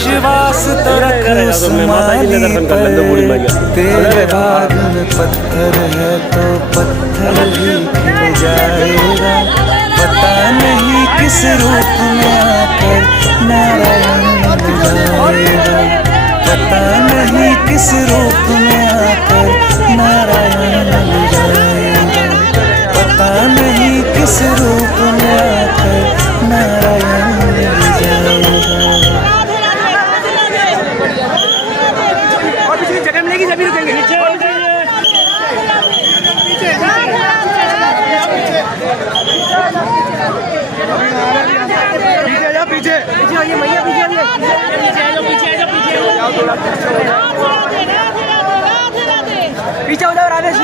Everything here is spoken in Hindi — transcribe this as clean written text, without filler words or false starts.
विश्वास तो रख उस माली पर, तेरे भाग में पत्थर है तो पत्थर ही खिल जाएगा। पता नहीं किस रूप में आकर नारायण मिल जाएगा। पता नहीं किस रूप में आकर नारायण मिल जाएगा। पता नहीं किस रूप में आकर नारायण मिल जाएगा। जगह मिलेगी जमीन रुकेंगे। पीछे आइए भैया, पीछे आइए, पीछे हो जाओ राधेश।